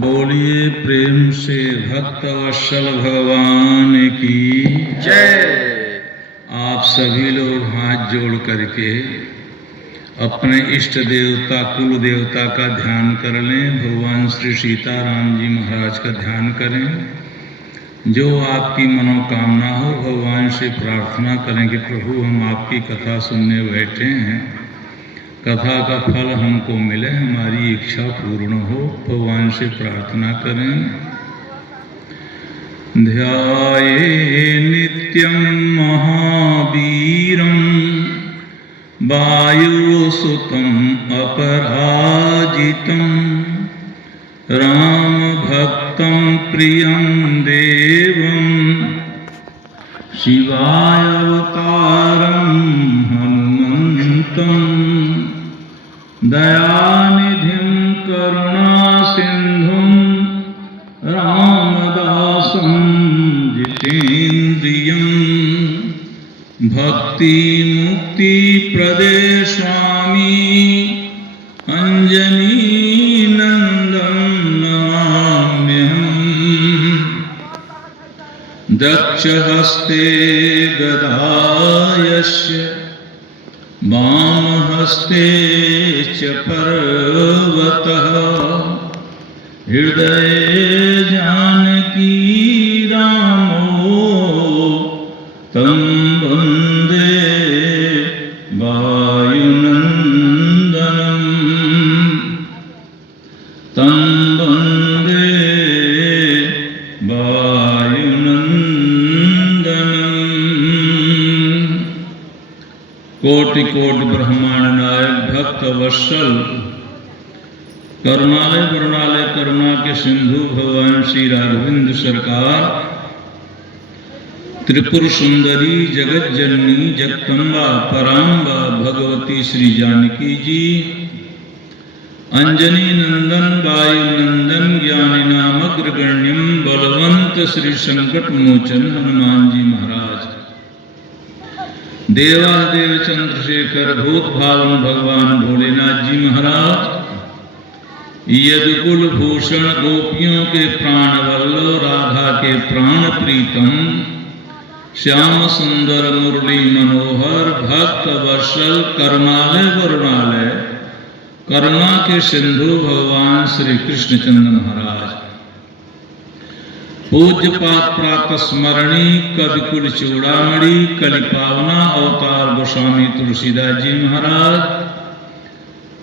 बोलिए प्रेम से भक्तवत्सल भगवान की जय। आप सभी लोग हाथ जोड़ करके अपने इष्ट देवता कुल देवता का ध्यान कर लें। भगवान श्री सीताराम जी महाराज का ध्यान करें। जो आपकी मनोकामना हो भगवान से प्रार्थना करें कि प्रभु हम आपकी कथा सुनने बैठे हैं, कथा का फल हमको मिले, हमारी इच्छा पूर्ण हो। भगवान से प्रार्थना करें। ध्याये नित्यं महावीरं वायुसुतं अपराजितं रामभक्तं प्रियं देवं शिवाय अवतारं हनुमन्तं दयानिधिं करुणासिन्धुं रामदासं जितेन्द्रियं भक्तिमुक्तिप्रदेशामि अञ्जनीनन्दं नमाम्यहम्। दक्षहस्ते गदायस्य वामहस्ते च पर्वतः हृदये जानकी रामो तं वन्दे वायुनन्दनं तं वन्दे वायुनन्दनं। कोटि कोटि ब्रह्मांड नायक भक्त वत्सल करुणालय करुणालय करुणा के सिंधु भगवान श्री राघवेंद्र सरकार, त्रिपुर सुंदरी जगत जननी जगदम्बा पराम्बा भगवती श्री जानकी जी, अंजनी नंदन वायु नंदन ज्ञानी नामग्रगण्यम बलवंत श्री संकट मोचन हनुमान जी महाराज, देवादेव चंद्रशेखर भूत भावन भगवान भोलेनाथ जी महाराज, यदुकुल भूषण गोपियों के प्राण वल्लभ राधा के प्राण प्रीतम श्याम सुंदर मुरली मनोहर भक्त वत्सल करुणालय वरुणालय करुणा के सिंधु भगवान श्री कृष्णचंद्र महाराज, पूज्यपाद प्रातः स्मरणी कविकुल चूड़ामणि कलिपावना अवतार गोस्वामी तुलसीदास जी महाराज,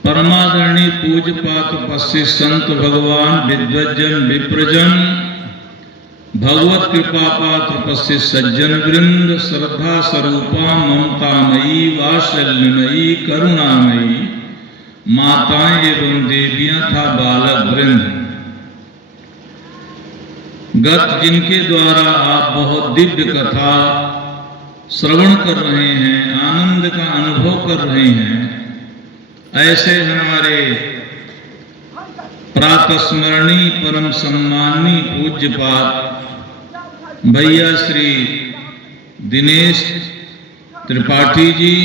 परमादरणी पूज्यपाद उपस्थित संत भगवान विद्वज्जन विप्रजन, भगवत कृपा पात्र उपस्थित सज्जन वृंद, श्रद्धा स्वरूपा ममतामयी वात्सल्यमयी करुणामयी माताएं एवं देवियां था बालक वृंद, गत जिनके द्वारा आप बहुत दिव्य कथा श्रवण कर रहे हैं, आनंद का अनुभव कर रहे हैं, ऐसे हमारे प्रातः स्मरणी परम सम्मानी पूज्यपाद भैया श्री दिनेश त्रिपाठी जी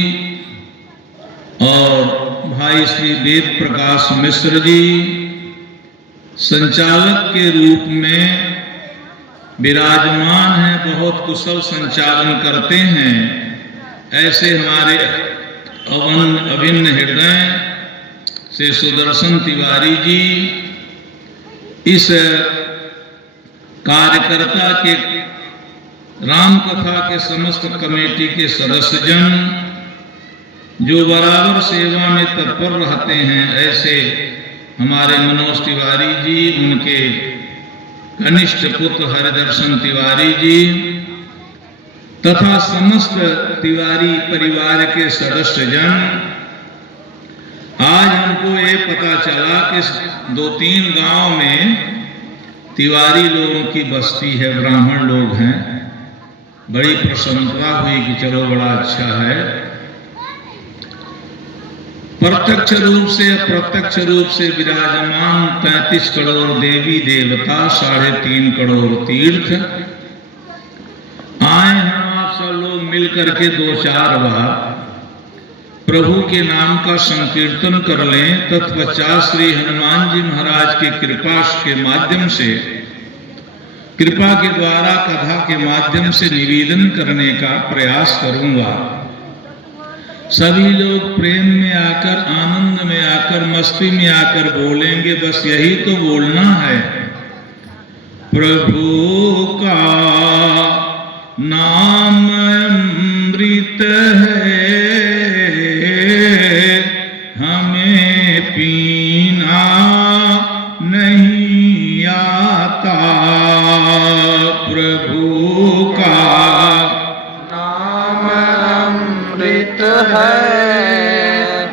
और भाई श्री वेद प्रकाश मिश्र जी संचालक के रूप में विराजमान हैं, बहुत कुशल संचालन करते हैं। ऐसे हमारे अभिन्न हृदय से सुदर्शन तिवारी जी, इस कार्यकर्ता के राम कथा के समस्त कमेटी के सदस्यजन जो बराबर सेवा में तत्पर रहते हैं, ऐसे हमारे मनोज तिवारी जी, उनके कनिष्ठ पुत्र हरिदर्शन तिवारी जी तथा समस्त तिवारी परिवार के सदस्यजन, आज हमको ये पता चला कि 2-3 गांव में तिवारी लोगों की बस्ती है, ब्राह्मण लोग हैं। बड़ी प्रसन्नता हुई कि चलो बड़ा अच्छा है। प्रत्यक्ष रूप से अप्रत्यक्ष रूप से विराजमान 33 करोड़ देवी देवता, 3.5 करोड़ तीर्थ आए हैं। आप सब लोग मिल करके 2-4 बार प्रभु के नाम का संकीर्तन कर लें। तत्पश्चात श्री हनुमान जी महाराज की कृपा के माध्यम से, कृपा के द्वारा कथा के माध्यम से निवेदन करने का प्रयास करूंगा। सभी लोग प्रेम में आकर, आनंद में आकर, मस्ती में आकर बोलेंगे, बस यही तो बोलना है। प्रभु का नाम अमृत है, हमें पीना नहीं आता। प्रभु का नाम अमृत है,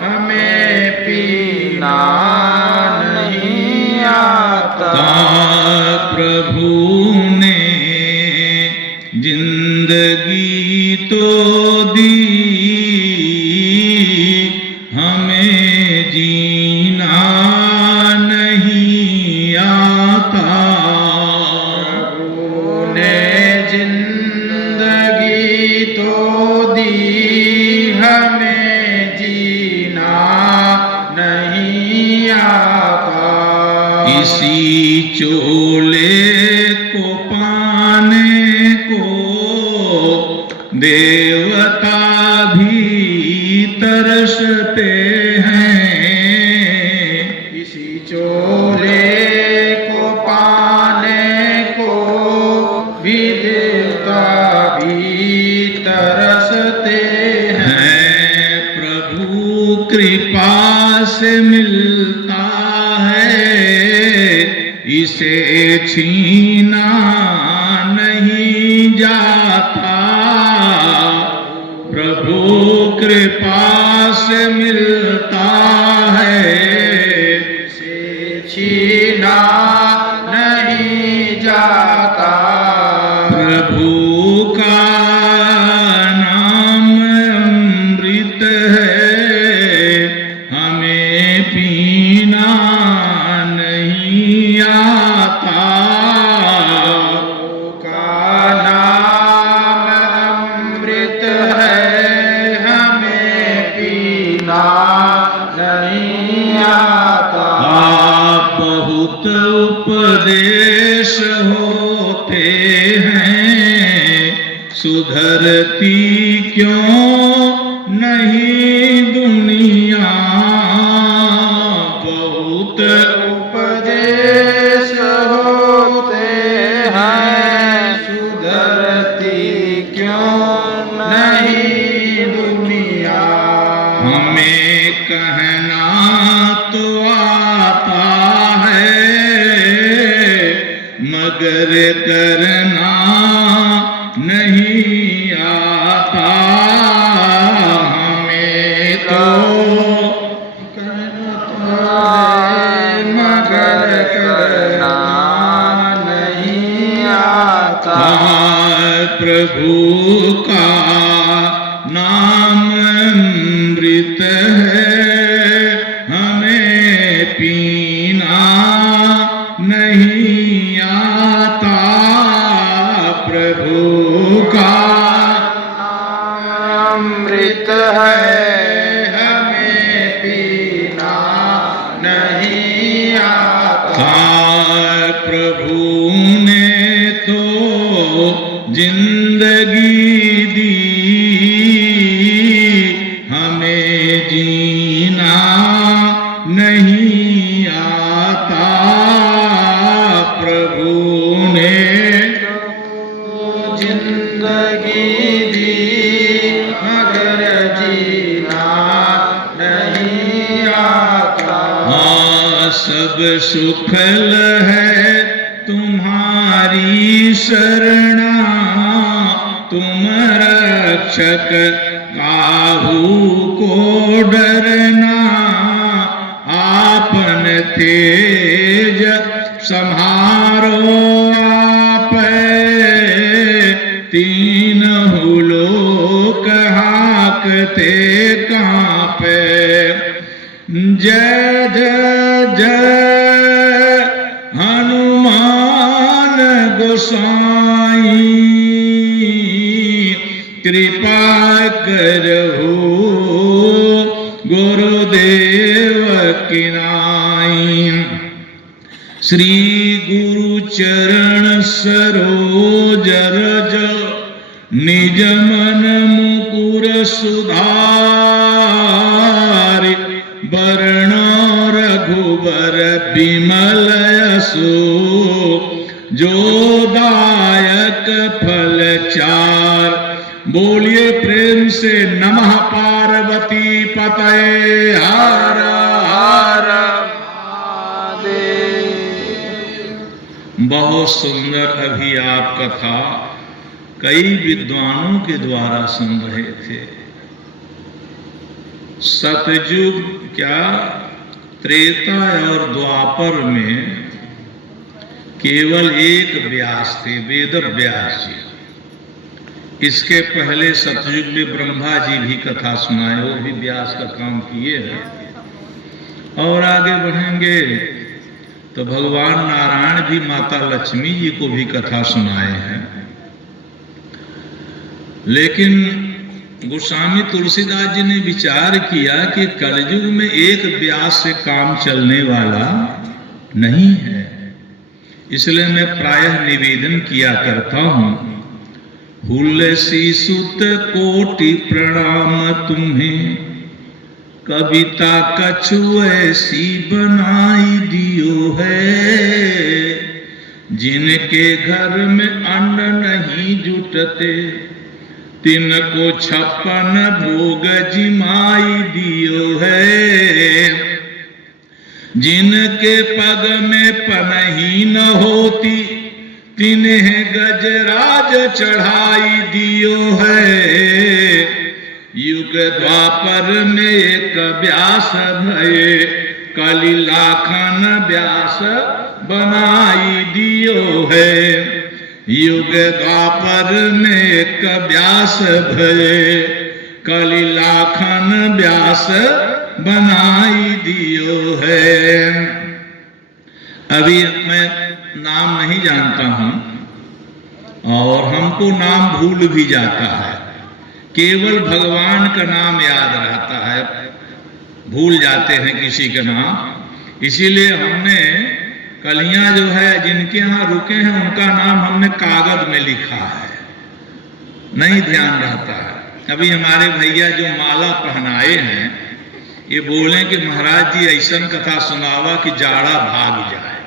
हमें पीना नहीं आता। प्रभु ने जिंदगी तो दी, हमें जीना नहीं आता। प्रभु ने जिंदगी तो दी, हमें जीना नहीं आता। इसी चोले को पाने को देवता भी तरसते हैं। इसी चोले को पाने को भी देवता भी तरसते हैं। प्रभु कृपा से मिलता है, इसे छीना नहीं जाता। प्रभु कृपा से मिलता है, इसे छीना नहीं जाता। प्रभु का नाम अमृत है, हमें पीना नहीं आता। प्रभु का नाम अमृत है, हमें पीना नहीं आता। बहुत उपदेश होते हैं, सुधरती क्यों नहीं दुनिया। बहुत उपदेश होते हैं, सुधरती क्यों नहीं दुनिया। हमें कहना तो आता है, मगर करना नहीं आता। हमें तो मगर करना नहीं आता। प्रभु का नाम अमृत है, हमें पीना नहीं आता। प्रभु का अमृत है, हमें पीना नहीं आता। प्रभु ने तो जिंदगी दी, हमें जीना नहीं आता। प्रभु ने तो जिंदगी दी, मगर जीना नहीं आता। सब सुफल है तुम्हारी शरणा, तुम रक्षक काहू को डरना। आपन तेज संहारो आप, तीन लोक हाकते कांपे। जय जय जय हनुमान गोसाई, कृपा करहु किनाई। श्री गुरु चरण सरोज रज निज मन मुकुर सुधारि। वरण रघुबर बिमल यशो जो दायक फल चार। बोलिए प्रेम से नमः पार्वती पतये हर हर महादेव। बहुत सुंदर अभी आप कथा कई विद्वानों के द्वारा सुन रहे थे। सतयुग क्या त्रेता और द्वापर में केवल एक व्यास थे, वेद व्यास जी। इसके पहले सतयुग में ब्रह्मा जी भी कथा सुनाए, वो भी व्यास का काम किए हैं। और आगे बढ़ेंगे तो भगवान नारायण भी माता लक्ष्मी जी को भी कथा सुनाए हैं। लेकिन गोस्वामी तुलसीदास जी ने विचार किया कि कलयुग में एक व्यास से काम चलने वाला नहीं है, इसलिए मैं प्रायः निवेदन किया करता हूं, हुलसी सुत कोटि प्रणाम तुम्हें, कविता कछु ऐसी बनाई दियो है, जिनके घर में अन्न नहीं जुटते, तिनको 56 भोग जिमाई दियो है, जिनके पग में पनही न होती, तिन्हें गजराज चढ़ाई दियो है। युग द्वापर में एक व्यास भये, कलि लाखन व्यास बनाई दियो है। युग द्वापर में एक व्यास भये, कलि लाखन व्यास बनाई दियो है। अभी मैं नाम नहीं जानता हूं और हमको नाम भूल भी जाता है, केवल भगवान का नाम याद रहता है, भूल जाते हैं किसी का नाम। इसीलिए हमने कलियां जो है जिनके यहाँ रुके हैं उनका नाम हमने कागज में लिखा है, नहीं ध्यान रहता है। अभी हमारे भैया जो माला पहनाए हैं ये बोले कि महाराज जी ऐसा कथा सुनावा कि जाड़ा भाग जाए,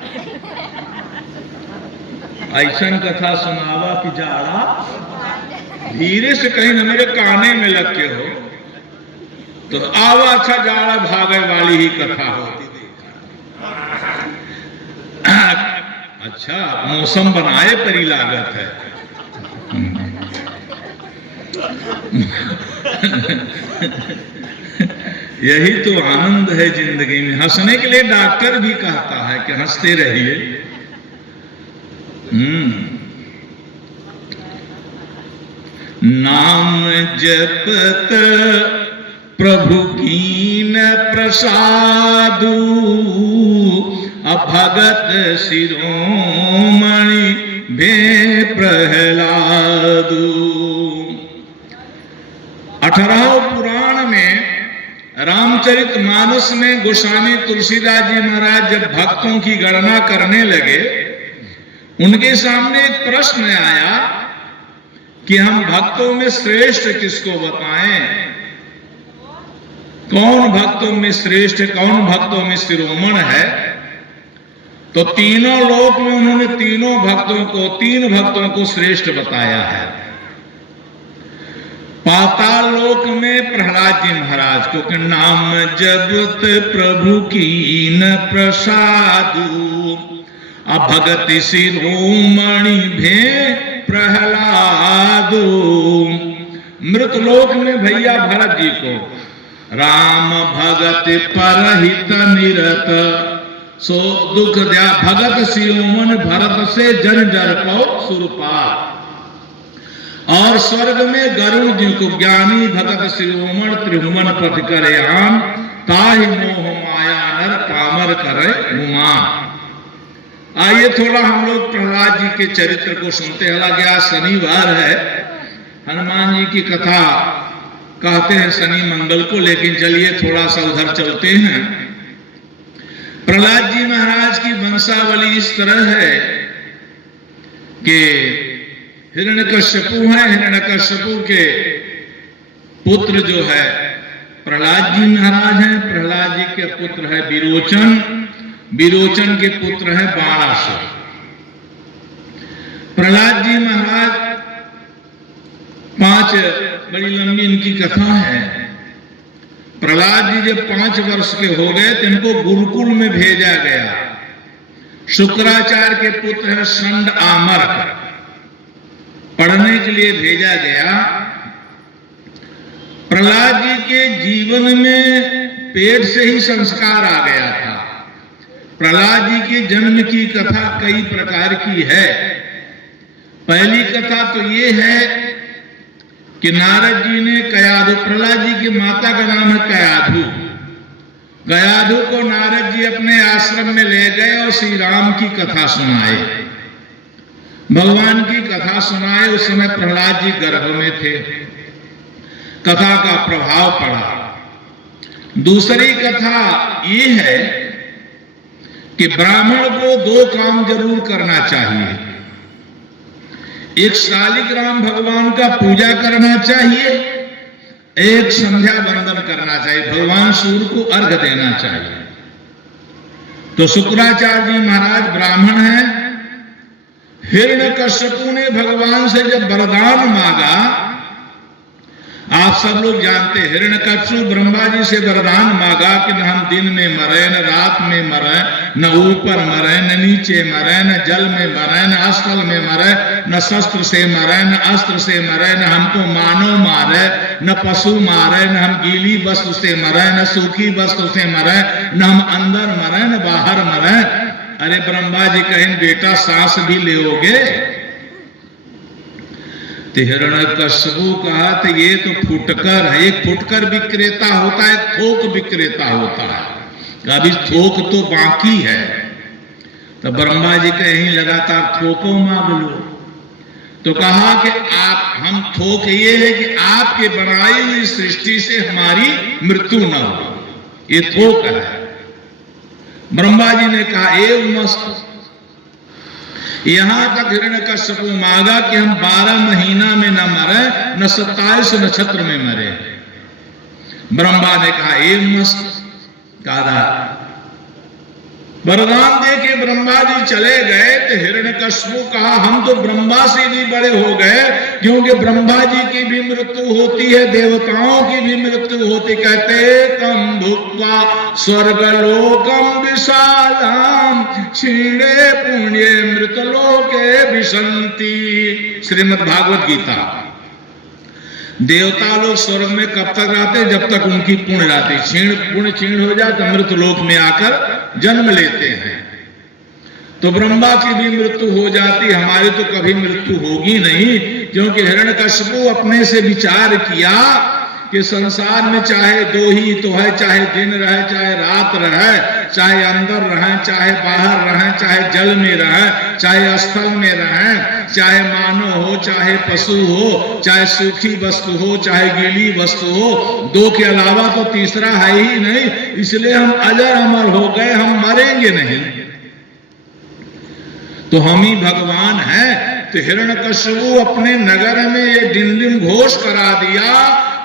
ऐसा कथा सुनावा कि जाड़ा धीरे से कहीं न मेरे काने में लग के हो तो आवा, अच्छा जाड़ा भागे वाली ही कथा होती। अच्छा मौसम बनाए परी लागत है। यही तो आनंद है जिंदगी में। हंसने के लिए डॉक्टर भी कहता है कि हंसते रहिए। नाम जपत प्रभु कीन प्रसादु, भगत शिरोमणि भे प्रहलादु। 18 पुराण में रामचरितमानस में गोस्वामी तुलसीदास जी महाराज जब भक्तों की गणना करने लगे, उनके सामने एक प्रश्न आया कि हम भक्तों में श्रेष्ठ किसको बताएं, कौन भक्तों में श्रेष्ठ, कौन भक्तों में शिरोमण है। तो तीनों लोक में उन्होंने तीन भक्तों को श्रेष्ठ बताया है। पाताल लोक में प्रहलाद जी महाराज को कि नाम जपत प्रभु कीन प्रसादु, भगति शिरोमणि भे प्रहलादु। मृत लोक में भैया भरत जी को राम भगति परहित निरत, सो दुख दया भगत शिरोमण भरत से जन जर पौ सुरपाल। और स्वर्ग में गरुड़ जी को ज्ञानी भगत शिरोमण त्रिभुवन पथ करे आम, ताहि मोह माया नर कामर करे गुमान। आइए थोड़ा हम लोग प्रहलाद जी के चरित्र को सुनते हैं। गया शनिवार है, हनुमान जी की कथा कहते हैं शनि मंगल को, लेकिन चलिए थोड़ा सा उधर चलते हैं प्रहलाद जी महाराज की वंशावली इस तरह है कि हिरण्यकश्यपु है, हिरण्यकश्यपु के पुत्र जो है प्रहलाद जी महाराज हैं। प्रहलाद जी के पुत्र है विरोचन, विरोचन के पुत्र है बाणासुर। प्रहलाद जी महाराज 5 बड़ी लंबी इनकी कथा है। प्रहलाद जी जब 5 वर्ष के हो गए तो इनको गुरुकुल में भेजा गया। शुक्राचार्य के पुत्र है संड आमर्क, पढ़ने के लिए भेजा गया। प्रहलाद जी के जीवन में पेट से ही संस्कार आ गया था। प्रहलाद जी के जन्म की कथा कई प्रकार की है। पहली कथा तो ये है कि नारद जी ने कयाधु, प्रहलाद जी की माता का नाम है कयाधु, कयाधु को नारद जी अपने आश्रम में ले गए और श्री राम की कथा सुनाए, भगवान की कथा सुनाए। उस समय प्रहलाद जी गर्भ में थे, कथा का प्रभाव पड़ा। दूसरी कथा ये है कि ब्राह्मण को 2 काम जरूर करना चाहिए। एक शालिग्राम भगवान का पूजा करना चाहिए, एक संध्या वंदन करना चाहिए, भगवान सूर्य को अर्घ देना चाहिए। तो शुक्राचार्य जी महाराज ब्राह्मण हैं। हिरण्यकश्यपु ने भगवान से जब वरदान मांगा, आप सब लोग जानते हैं, हिरण्यकश्यपु ब्रह्मा जी से वरदान मांगा कि न हम दिन में मरे, न रात में मरे, न ऊपर मरे, न नीचे मरे, न जल में मरे, न स्थल में मरे, न शस्त्र से मरे, न अस्त्र से मरे, न हमको मानव मारे, न पशु मारे, न हम गीली वस्तु से मरे, न सूखी वस्तु से मरे, न हम अंदर मरे, न बाहर मरे। अरे ब्रह्मा जी कहें बेटा सांस भी लेओगे? तो हिरण्यकश्यपु कहा तो ये तो फुटकर है। एक फुटकर विक्रेता होता है, थोक विक्रेता होता है, अभी थोक तो बाकी है। तो ब्रह्मा जी कहीं लगातार थोको मांग लो। तो कहा कि हम थोक ये है कि आपके बनाई हुई सृष्टि से हमारी मृत्यु न हो, ये थोक है। ब्रह्मा जी ने कहा एवं मस्त। यहां तक हिरण्यकश्यपु मांगा कि हम 12 महीना में न मरे, न 27 नक्षत्र में मरे। ब्रह्मा ने कहा एवं मस्त, कहा वरदान दे के ब्रह्मा जी चले गए। तो हिरण्यकश्यपु कहा हम तो ब्रह्मा से भी बड़े हो गए, क्योंकि ब्रह्मा जी की भी मृत्यु होती है, देवताओं की भी मृत्यु होती। कहते तम भुक्त्वा स्वर्गलोकम विशालाम क्षीणे पुण्ये मृतलोके विशन्ति। श्रीमद् भागवत गीता। देवता लोग स्वर्ग में कब तक रहते? जब तक उनकी पुण्य रहती, पुण्य क्षीण हो जाए तो मृत लोक में आकर जन्म लेते हैं। तो ब्रह्मा की भी मृत्यु हो जाती, हमारी तो कभी मृत्यु होगी नहीं, क्योंकि हिरण्यकश्यपु अपने से विचार किया कि संसार में चाहे 2 ही तो है, चाहे दिन रहे, चाहे रात रहे, चाहे अंदर रहे, चाहे बाहर रहे, चाहे जल में रहे, चाहे स्थल में रहे, चाहे मानव हो, चाहे पशु हो, चाहे सूखी वस्तु हो, चाहे गीली वस्तु हो, 2 के अलावा तो तीसरा है ही नहीं। इसलिए हम अजर अमर हो गए, हम मरेंगे नहीं, तो हम ही भगवान हैं। तो हिरण्यकश्यपु अपने नगर में ये डिंडिम घोष करा दिया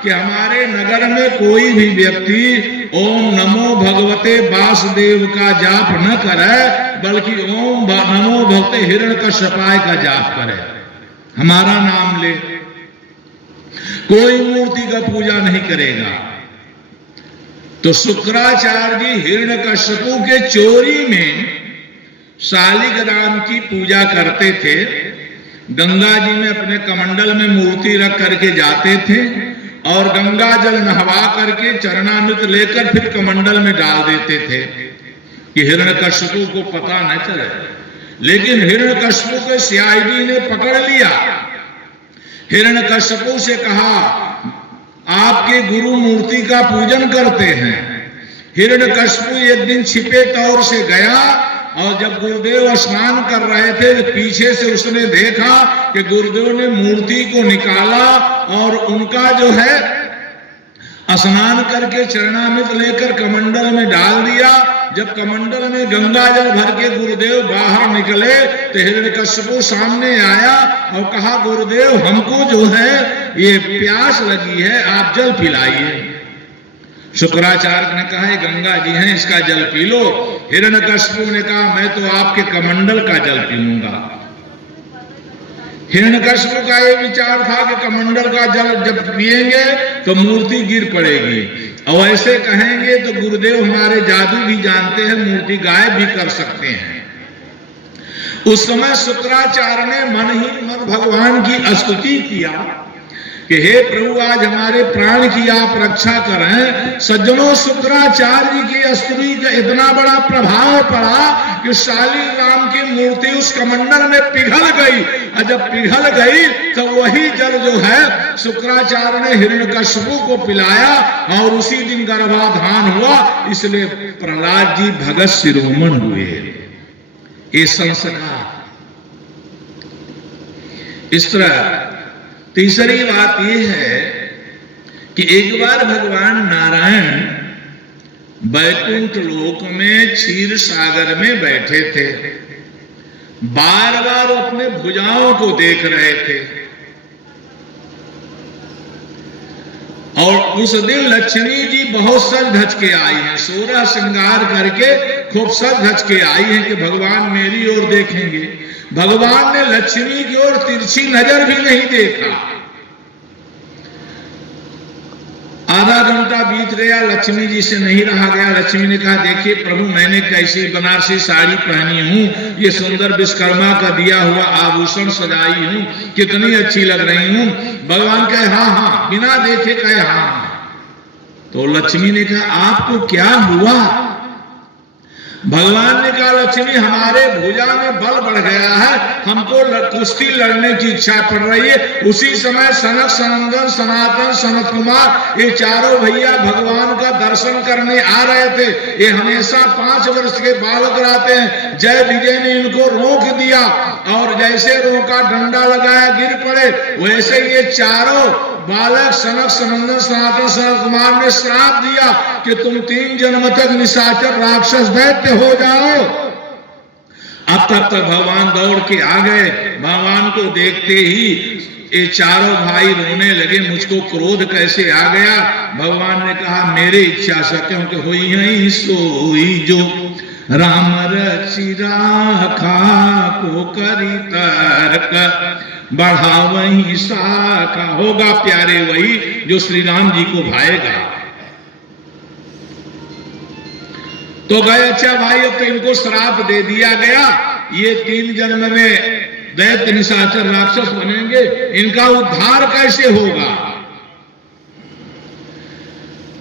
कि हमारे नगर में कोई भी व्यक्ति ओम नमो भगवते वासुदेव का जाप न करे, बल्कि ओम नमो भगवते हिरण्यकश्यपाय का जाप करे, हमारा नाम ले। कोई मूर्ति का पूजा नहीं करेगा। तो शुक्राचार्य जी हिरण्यकश्यपु के चोरी में शालिग्राम की पूजा करते थे। गंगा जी में अपने कमंडल में मूर्ति रख करके जाते थे और गंगा जल नहवा करके चरणामृत लेकर फिर कमंडल में डाल देते थे कि हिरण्यकश्यपु को पता न चले। लेकिन हिरण्यकश्यपु को सीआईडी ने पकड़ लिया। हिरण्यकश्यपु से कहा आपके गुरु मूर्ति का पूजन करते हैं। हिरण्यकश्यपु एक दिन छिपे तौर से गया और जब गुरुदेव स्नान कर रहे थे तो पीछे से उसने देखा कि गुरुदेव ने मूर्ति को निकाला और उनका जो है स्नान करके चरणामृत लेकर कमंडल में डाल दिया जब कमंडल में गंगा जल भर के गुरुदेव बाहर निकले तो हिरण्यकश्यपु सामने आया और कहा, गुरुदेव हमको जो है ये प्यास लगी है, आप जल पिलाइए। शुक्राचार्य ने कहा, गंगा जी हैं, इसका जल पी लो। हिरण्यकश्यपु ने कहा, मैं तो आपके कमंडल का जल पीऊंगा। हिरण्यकश्यपु का ये विचार था कि कमंडल का जल जब पिएंगे तो मूर्ति गिर पड़ेगी, और ऐसे कहेंगे तो गुरुदेव हमारे जादू भी जानते हैं, मूर्ति गायब भी कर सकते हैं। उस समय शुक्राचार्य ने मन ही मन भगवान की स्तुति किया कि हे प्रभु, आज हमारे प्राण की आप रक्षा करें। सज्जनों, शुक्राचार्य जी की स्तुति का इतना बड़ा प्रभाव पड़ा कि शाली राम की मूर्ति उस कमंडल में पिघल गई, और जब पिघल गई तो वही जल जो है शुक्राचार्य ने हिरण्यकश्यपु को पिलाया, और उसी दिन गर्भाधान हुआ। इसलिए प्रहलाद जी भगत शिरोमण हुए। ये संस्कार। इस तरह तीसरी बात यह है कि एक बार भगवान नारायण बैकुंठ लोक में क्षीर सागर में बैठे थे, बार बार अपने भुजाओं को देख रहे थे। और उस दिन लक्ष्मी जी बहुत सज धज के आई हैं, 16 श्रृंगार करके खूब सज धज के आई हैं कि भगवान मेरी ओर देखेंगे। भगवान ने लक्ष्मी की ओर तिरछी नजर भी नहीं देखा। आधा घंटा बीत गया, लक्ष्मी जी से नहीं रहा गया। लक्ष्मी ने कहा, देखिए प्रभु, मैंने कैसी बनारसी साड़ी पहनी हूँ, ये सुंदर विश्वकर्मा का दिया हुआ आभूषण सजाई हूँ, कितनी अच्छी लग रही हूँ। भगवान कहे, हाँ हाँ, बिना देखे कहे हाँ। तो लक्ष्मी ने कहा, आपको क्या हुआ? भगवान ने कहा, लक्ष्मी, हमारे भुजा में बल बढ़ गया है, हमको कुश्ती लड़ने की इच्छा पड़ रही है। उसी समय सनक, सनंदन, सनातन, सनत कुमार, ये चारों भैया भगवान का दर्शन करने आ रहे थे। ये हमेशा 5 वर्ष के बालक रहते हैं। जय विजय ने इनको रोक दिया, और जैसे रोका, डंडा लगाया, गिर पड़े। वैसे ये चारों बालक सनक, सनंदन, सनातन, सनत कुमार ने श्राप दिया कि तुम 3 जन्म तक निशाचर राक्षस दैत्य हो जाओ। अब तक भगवान दौड़ के आ गए। भगवान को देखते ही ये चारों भाई रोने लगे, मुझको क्रोध कैसे आ गया? भगवान ने कहा, मेरे इच्छा से, क्योंकि हुई नहीं सोई जो राम रचि राखा, को करी तर्क बढ़ा वही साखा। होगा प्यारे वही जो श्री राम जी को भाएगा। तो गए, अच्छा भाई, अब तो इनको श्राप दे दिया गया, ये 3 जन्म में दैत्य निशाचर राक्षस बनेंगे, इनका उद्धार कैसे होगा?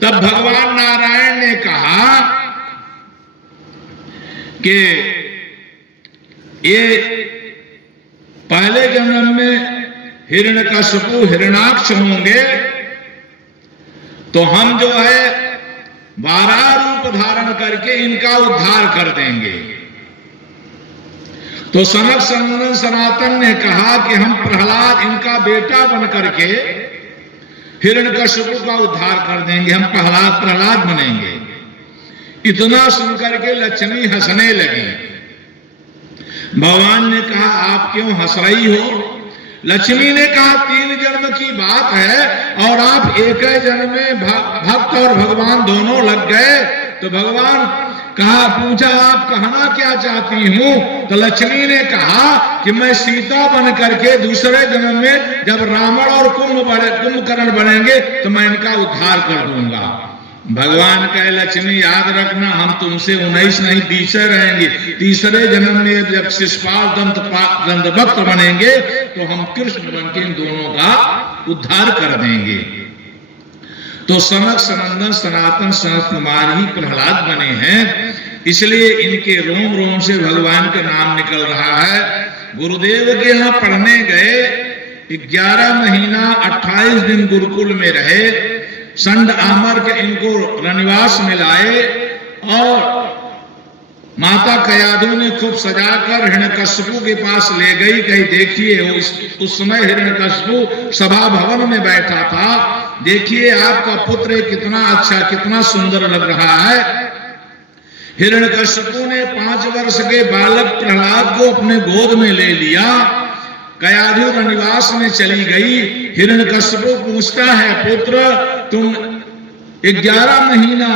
तब भगवान नारायण ने कहा कि ये पहले जन्म में हिरण्यकश्यपु हिरणाक्ष होंगे, तो हम जो है 12 रूप धारण करके इनका उद्धार कर देंगे। तो सनक, सनंदन, सनातन ने कहा कि हम प्रहलाद, इनका बेटा बन करके हिरण्यकश्यपु का उद्धार कर देंगे, हम प्रहलाद बनेंगे। इतना सुनकर के लक्ष्मी हंसने लगी। भगवान ने कहा, आप क्यों हंस रही हो? लक्ष्मी ने कहा, 3 जन्म की बात है और आप एक जन्म में भक्त और भगवान दोनों लग गए। तो भगवान कहा, पूछा, आप कहना क्या चाहती हूँ? तो लक्ष्मी ने कहा कि मैं सीता बन करके दूसरे जन्म में जब रावण और कुंभकर्ण बनेंगे तो मैं इनका उद्धार कर दूंगा। भगवान कहे, लक्ष्मी याद रखना, हम तुमसे 19 नहीं 20 रहेंगे। तीसरे जन्म में जब शिशुपाल दंतभक्त बनेंगे तो हम कृष्ण बन के इन दोनों का उद्धार कर देंगे। तो सनक, सनंदन, सनातन, सनत कुमार ही प्रहलाद बने हैं, इसलिए इनके रोम रोम से भगवान का नाम निकल रहा है। गुरुदेव के यहाँ पढ़ने गए, 11 महीना 28 दिन गुरुकुल में रहे। संड आमर के इनको रनिवास में लाए, और माता कयाधु ने खूब सजाकर हिरण्यकश्यपु के पास ले गई। कहीं देखिए, उस समय हिरण्यकश्यपु सभा भवन में बैठा था। देखिए आपका पुत्र कितना अच्छा, कितना सुंदर लग रहा है। हिरण्यकश्यपु ने 5 वर्ष के बालक प्रहलाद को अपने गोद में ले लिया। कयाधु निवास में चली गई। हिरण्यकश्यपु पूछता है, पुत्र तुम 11 महीना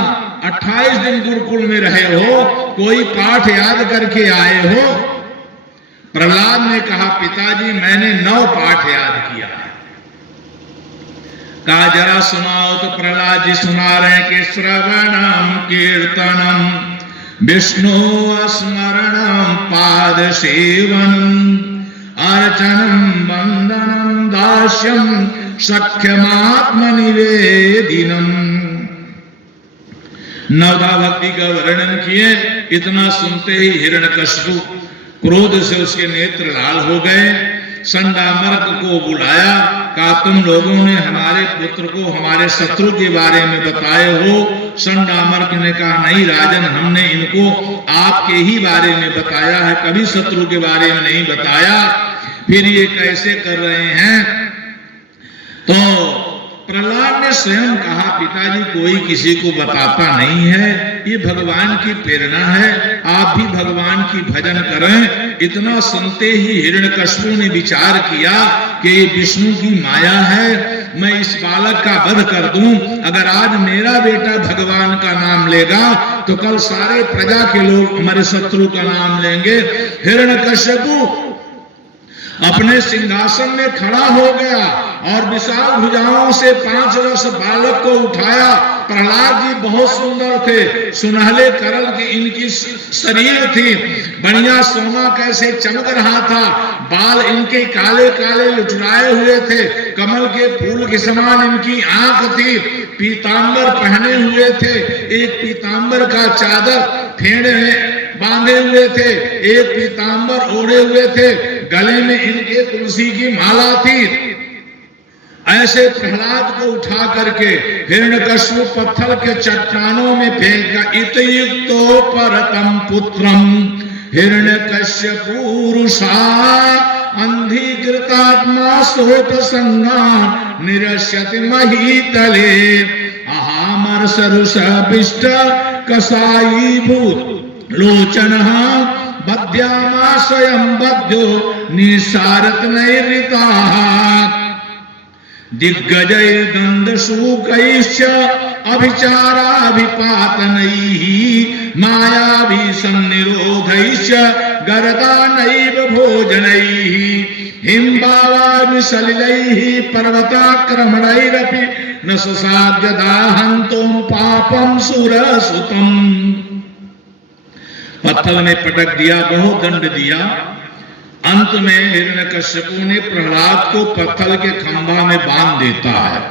28 दिन गुरुकुल में रहे हो, कोई पाठ याद करके आए हो? प्रहलाद ने कहा, पिताजी मैंने 9 पाठ याद किया है। कहा जरा सुनाओ। तो प्रहलाद जी सुना रहे कि श्रवणम कीर्तनम विष्णु स्मरणम पाद सेवनम अर्चनम वंदनम दास्यम सख्यमात्म निवेदिनम। नवधा भक्ति का वर्णन किए। इतना सुनते ही हिरण्यकश्यपु क्रोध से उसके नेत्र लाल हो गए। संडामर्क को बुलाया, कहा तुम लोगों ने हमारे पुत्र को हमारे शत्रु के बारे में बताए हो? संडामर्क ने कहा, नहीं राजन, हमने इनको आपके ही बारे में बताया है, कभी शत्रु के बारे में नहीं बताया। फिर ये कैसे कर रहे हैं? तो प्रहलाद ने स्वयं कहा, पिताजी कोई किसी को बताता नहीं है, ये भगवान की प्रेरणा है, आप भी भगवान की भजन करें। इतना सुनते ही हिरण्यकश्यपु ने विचार किया कि ये विष्णु की माया है, मैं इस बालक का वध कर दूं। अगर आज मेरा बेटा भगवान का नाम लेगा तो कल सारे प्रजा के लोग हमारे शत्रु का नाम लेंगे। हिरण्यकश्यपु अपने सिंहासन में खड़ा हो गया और विशाल भुजाओं से 5 वर्ष बालक को उठाया। प्रहलाद जी बहुत सुंदर थे, सुनहले करल की इनकी शरीर थी, बढ़िया सोना कैसे चमक रहा था, बाल इनके काले काले लुटराए हुए थे, कमल के फूल के समान इनकी आंख थी, पीतांबर पहने हुए थे, एक पीतांबर का चादर फेड़े बांधे हुए थे, एक पीतांबर ओढ़े हुए थे, गले में इनके तुलसी की माला थी। ऐसे प्रहलाद को उठा करके हिरण्यकश्यपु पत्थर के चट्टानों में फेंका। इतयुक्तो परतम पुत्रम हिरण्यकश्यपुरुषा अंधीकृतात्मा सोत संगा निरस्यति महीतले अहामर सरुषभिष्ट कसाई भूत लोचनः बद्यामा स्वयं बद्यो निसारत नैरिताः दिग्गजैर्दण्डशूकैश्च अभिचाराभिपातनैः मायाभि सन्निरोधैश्च गरदानैव भोजनैः हिम्बावाभिसलिलैः पर्वताक्रमणैरपि न ससाध्यदाहन्तुं पापं सुरसुतम्। पत्थर ने पटक दिया, बहुत दंड दिया। अंत में हिरण्यकश्यपु ने प्रहलाद को पत्थर के खंभा में बांध देता है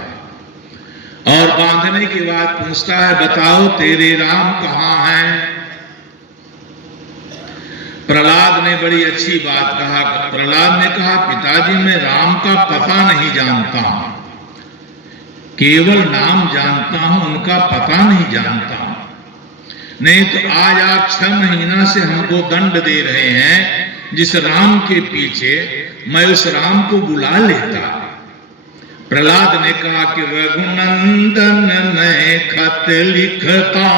और बांधने के बाद पूछता है, बताओ तेरे राम कहाँ हैं? प्रहलाद ने बड़ी अच्छी बात कहा। प्रहलाद ने कहा, पिताजी मैं राम का पता नहीं जानता हूं, केवल नाम जानता हूं, उनका पता नहीं जानता हूं। नहीं तो आज आप 6 महीना से हमको दंड दे रहे हैं, जिस राम के पीछे मैं उस राम को बुला लेता। प्रहलाद ने कहा कि रघुनंदन मैं खत लिखता,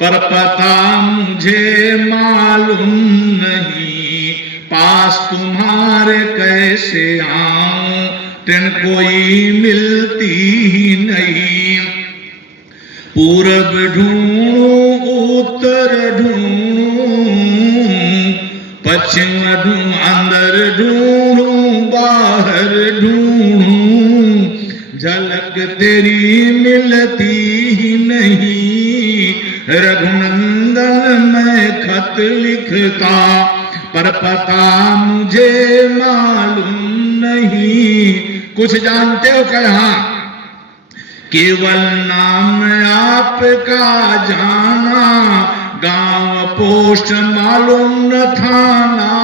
पर पता मुझे मालूम नहीं, पास तुम्हारे कैसे आऊं, ट्रेन कोई मिलती ही नहीं। पूरब ढूंढूं उत्तर ढूंढूं, पश्चिम ढूंढूं अंदर ढूंढूं बाहर ढूंढूं, झलक तेरी मिलती ही नहीं। रघुनंदन मैं खत लिखता, पर पता मुझे मालूम नहीं। कुछ जानते हो क्या? यहाँ केवल नाम आपका जाना, गांव पोस्ट मालूम न थाना,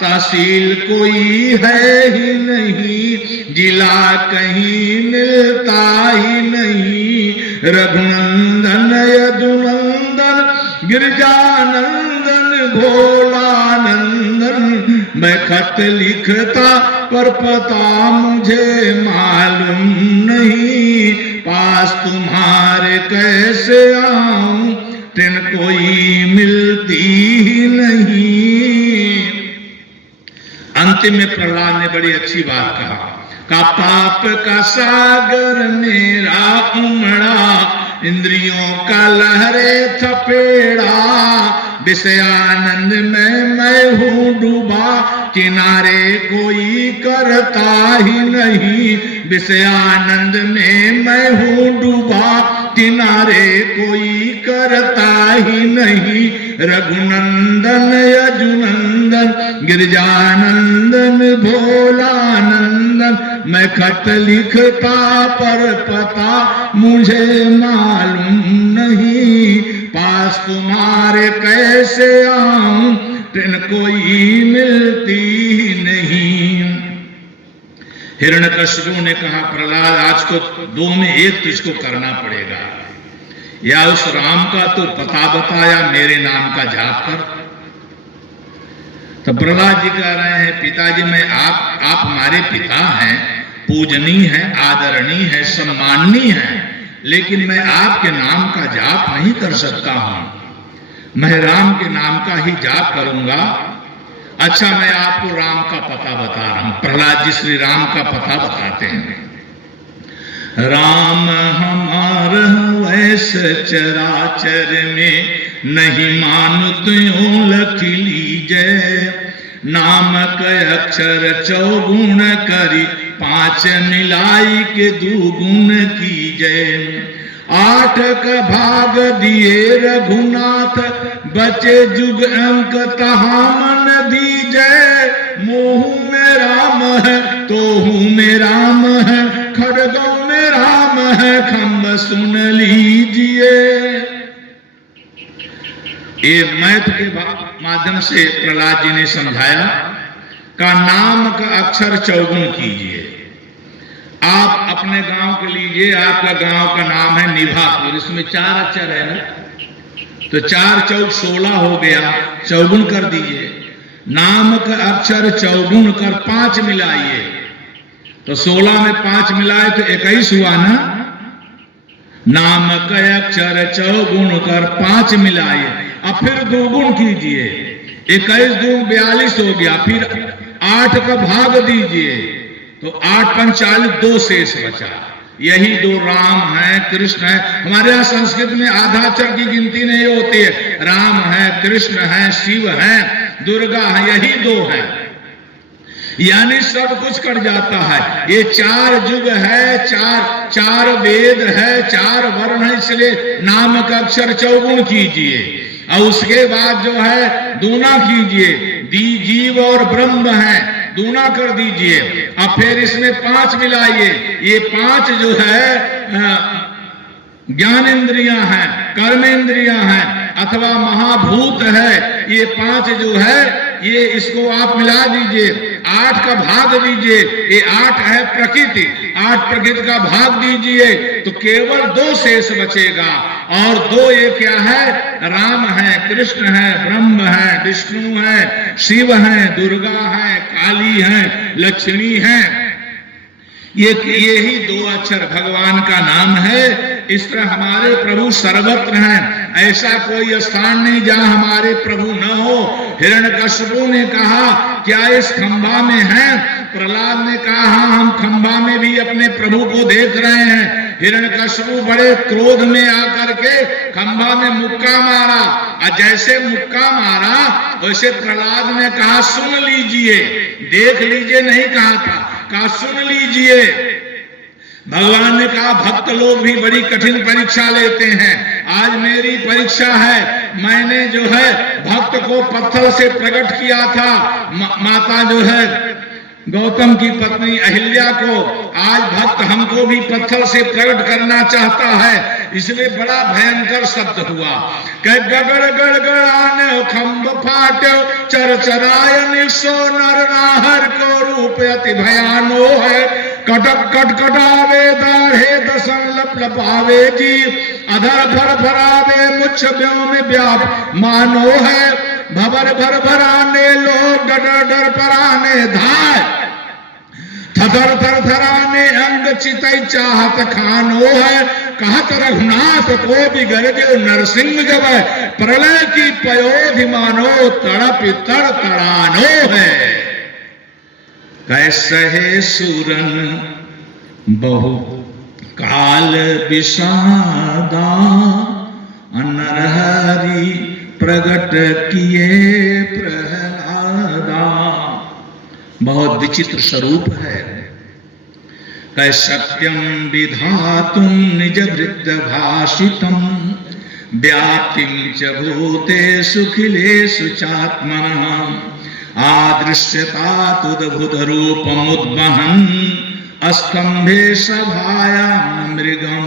तहसील कोई है ही नहीं, जिला कहीं मिलता ही नहीं। रघुनंदन यदुनंदन गिरजानंदन भोलानंदन मैं खत लिखता, पर पता मुझे मालूम नहीं, पास तुम्हारे कैसे आऊं, ट्रेन कोई मिलती ही नहीं। अंतिम में प्रहलाद ने बड़ी अच्छी बात कहा पाप का सागर मेरा उमड़ा, इंद्रियों का लहरे थपेड़ा, विषयानंद में मैं हूँ डूबा, किनारे कोई करता ही नहीं। विषयानंद में मैं हूँ डूबा, किनारे कोई करता ही नहीं। रघुनंदन यजुनंदन गिरजानंदन भोलानंदन, मैं खत लिखता पर पता मुझे मालूम नहीं। पास तुम्हारे कैसे आऊं, ट्रेन कोई मिलती नहीं। हिरण्यकशिपु ने कहा प्रहलाद आज को दो में एक तुझको करना पड़ेगा, या उस राम का तो पता बता या मेरे नाम का जाप कर। तो प्रहलाद जी कह रहे हैं पिताजी मैं आप हमारे पिता हैं, पूजनीय है, आदरणीय है, सम्माननीय है, लेकिन मैं आपके नाम का जाप नहीं कर सकता हूं। मैं राम के नाम का ही जाप करूंगा। अच्छा मैं आपको राम का पता बता रहा हूं। प्रहलाद जी श्री राम का पता बताते हैं। राम हमार वैसे चराचर में, नहीं मानुत यूं लख लीजय। नाम के अक्षर चौगुण करी, पांच मिलाई के दुगुण कीजय। आठ का भाग दिए रघुनाथ, बचे जुग अंक तहा मन दीजय। मोहू में राम है तोहू में राम है, खड़गों में राम है खम्ब सुन लीजिए। ये मैथ के माध्यम से प्रहलाद जी ने समझाया का नाम का अक्षर चौगुण कीजिए। आप अपने गांव के लीजिए, आपका गांव का नाम है निभापुर, इसमें 4 अक्षर है ना, तो 4 चौक 16 हो गया, चौगुण कर दीजिए। नाम का अक्षर चौगुण कर 5 मिलाइए, तो 16 में 5 मिलाए तो 21 हुआ ना। नाम का अक्षर चौगुण कर 5 मिलाइए, अब फिर दुगुण कीजिए, 21 दून 42 हो गया, फिर 8 का भाग दीजिए तो 8 पंच 40, 2 शेष बचा। यही 2 राम है कृष्ण है। हमारे यहाँ संस्कृत में आधाक्षर की गिनती नहीं होती है, राम है, कृष्ण है, शिव है, दुर्गा है, यही 2 है, यानी सब कुछ कट जाता है। ये 4 युग है, 4 वेद है, 4 वर्ण है, इसलिए नाम का अक्षर चौगुण कीजिए और उसके बाद जो है दूना कीजिए। जीव और ब्रह्म है, दूना कर दीजिए। अब फिर इसमें 5 मिलाइए, ये 5 जो है ज्ञान इंद्रियां हैं, कर्म इंद्रियां हैं अथवा महाभूत है, ये 5 जो है ये इसको आप मिला दीजिए, 8 का भाग दीजिए, ये 8 है प्रकृति, 8 प्रकृति का भाग दीजिए तो केवल 2 शेष बचेगा। और 2 ये क्या है, राम है, कृष्ण है, ब्रह्म है, विष्णु है, शिव है, दुर्गा है, काली है, लक्ष्मी है। यही 2 अक्षर भगवान का नाम है। इस तरह हमारे प्रभु सर्वत्र हैं, ऐसा कोई स्थान नहीं जहां हमारे प्रभु न हो। हिरण्यकशिपु ने कहा क्या इस खंभा में है? प्रहलाद ने कहा हाँ, हम खंभा में भी अपने प्रभु को देख रहे हैं। हिरण्यकशिपु बड़े क्रोध में आकर के खंभा में मुक्का मारा, और जैसे मुक्का मारा वैसे प्रहलाद ने कहा सुन लीजिए, देख लीजिए नहीं कहा था, कहा सुन लीजिए। भगवान ने कहा भक्त लोग भी बड़ी कठिन परीक्षा लेते हैं, आज मेरी परीक्षा है। मैंने जो है भक्त को पत्थर से प्रकट किया था, माता जो है गौतम की पत्नी अहिल्या को, आज भक्त हमको भी पत्थर से प्रकट करना चाहता है, इसलिए बड़ा भयंकर शब्द हुआ। गगड़ गड़गड़ाने खम्भ फाट्यो, चरचरायन सो नर नाहर को रूप अति भयानो है। कटक कटकटावे दाढ़े दसन लप लपावे जी, अधर भर भरावे मुछ ब्यों में व्याप मानो है। भवर भर भराने लोग डर डर पराने धाय, थर थर थराने अंग चितई चाहत खानो है। कहत रघुनाथ को भी गरजे नरसिंह जब प्रलय की पयोधि मानो तड़प तड़ तड़ानो है। कैसे है सूरन बहु काल विषादा नरहरि प्रगट किए प्रहलादा। बहुत विचित्र स्वरूप है। कै सत्यम विधातुम निज वृत्त भाषितम व्याप्तिं च भूतेषु खिलेषु चात्मनः आदृश्यता तुदभुत रूपमुद्वहन् स्तंभे सभायां मृगम।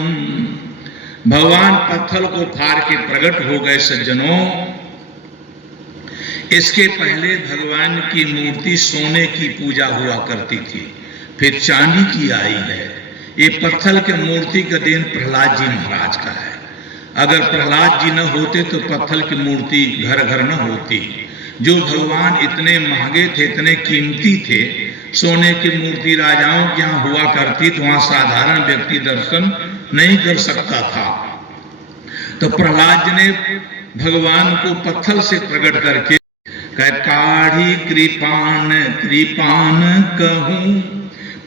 भगवान पत्थर को फाड़ के प्रकट हो गए सज्जनों। इसके पहले भगवान की मूर्ति सोने की पूजा हुआ करती थी, फिर चांदी की आई है। ये पत्थर के मूर्ति का दिन प्रहलाद जी महाराज का है। अगर प्रहलाद जी न होते तो पत्थर की मूर्ति घर घर न होती। जो भगवान इतने महंगे थे, इतने कीमती थे, सोने की मूर्ति राजाओं के यहाँ हुआ करती तो वहां साधारण व्यक्ति दर्शन नहीं कर सकता था। तो प्रहलाद जी ने भगवान को पत्थर से प्रकट करके काढ़ी कृपान कृपान कहूं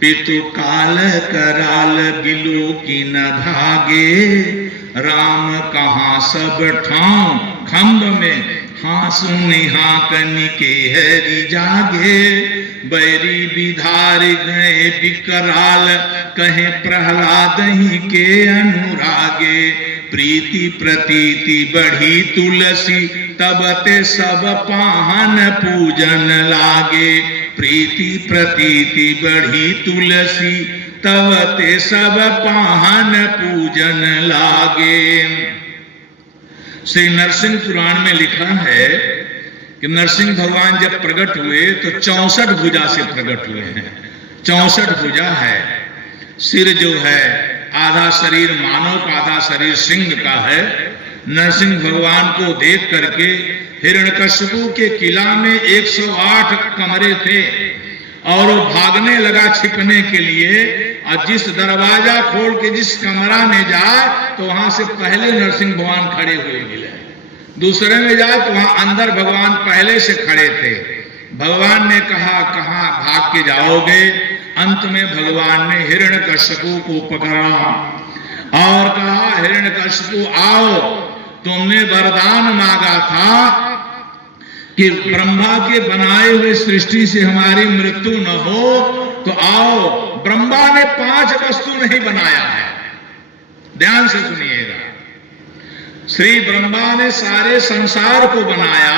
पितु काल कराल बिलो की न भागे। राम कहाँ सब ठाव खम्भ में हाँसू निहाकनी के हरि जागे। बैरी विधार गए विकराल कहे प्रहलाद ही के अनुरागे। प्रीति प्रतीति बढ़ी तुलसी तब ते सब पाहन पूजन लागे। प्रीति प्रतीति बढ़ी तुलसी तब ते सब पाहन पूजन लागे। श्री नरसिंह पुराण में लिखा है कि नरसिंह भगवान जब प्रकट हुए तो 64 भुजा से प्रकट हुए हैं। 64 भुजा है। सिर जो है आधा शरीर मानव का, आधा शरीर सिंह का है। नरसिंह भगवान को देख करके हिरण्यकश्यपु के किला में 108 कमरे थे और वो भागने लगा छिपने के लिए। और जिस दरवाजा खोल के जिस कमरा में जाए तो वहां से पहले नरसिंह भगवान खड़े हुए मिले। दूसरे में जाए तो वहां अंदर भगवान पहले से खड़े थे। भगवान ने कहा कहां भाग के जाओगे। अंत में भगवान ने हिरण्यकश्यपु को पकड़ा और कहा हिरण्यकश्यपु आओ, तुमने वरदान मांगा था कि ब्रह्मा के बनाए हुए सृष्टि से हमारी मृत्यु न हो, तो आओ। ब्रह्मा ने 5 वस्तु नहीं बनाया है, ध्यान से सुनिएगा। श्री ब्रह्मा ने सारे संसार को बनाया,